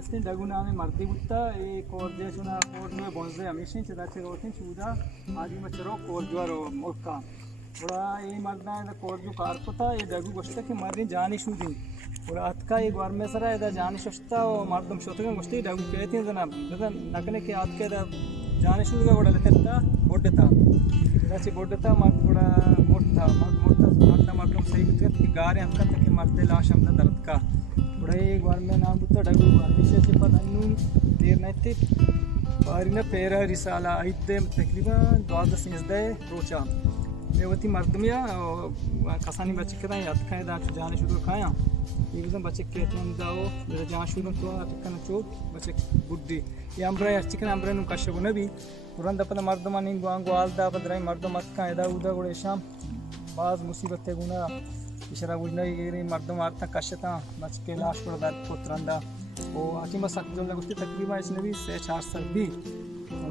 इसने डगुना में मर्दी बुत्ता ये कोर्जे सुना कोर्ज में बोंजे हमेशा चदाचे रोते चूदा आदि में चरो कोर्जवारो मोक्का बड़ा ये मर्दा है कोर्जु कारपता ये डगु गोश्ता कि मर्दी जानी शूदी बड़ा अतका ये बार में सरा इधर जानी शस्ता और मर्दम शोते का गोश्ती डगु कहते हैं जना मतलब नकने के आत के इधर जानी शूदी का बड़ा लेते था बोड़ता जैसे बोड़ता मर्द बड़ा मोटा मर्दम सही कुछ कि गारे अक्का तक मर्दे लाश हमने दर्द का बड़े एक बार में नाम बुत्ता डगु विशेष पदानु देर नैते बारिना पेरा रिसाला आइते तकरीबन 12 रोचा मेवती मर्दमिया कसानी बच्चे के दाएं याद खाए दांत जाने शुरू खाया ये भी तो बच्चे के तुम दाओ मेरे जान शुरू तो अटकन चो बच्चे बुद्धि ये अम्ब्रा यार चिकन अम्ब्रा नु कश्य गुने भी पुरान दपना मर्दमानी गुआंगो आलदा बदराई मर्दम मत का एदा उदा गुड़े शाम बाज मुसीबत है गुना इशारा गुना ये मर्दम आरता कश्यता बच के लाश पर दाल पुत्रंदा वो आकी मस जो लगती तकरीबन इसने भी से 4 साल भी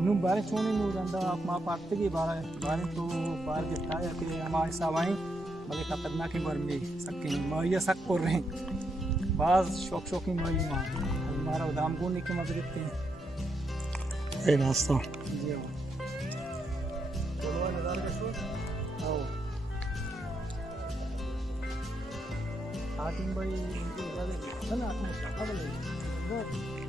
नु बारे छोने नु रंदा आप मां पाटते की बारे तो बार जता या कि हमारे सवाई बड़े खतरनाक है बर में सक्के माया सक कर रहे बाज शौक की माई मां हमारा उदाम को नहीं के मदद करते हैं ए नाश्ता जी वो चलो नज़ारा देखो आओ हाकिम भाई इनके इधर है ना आपने शाखा बोले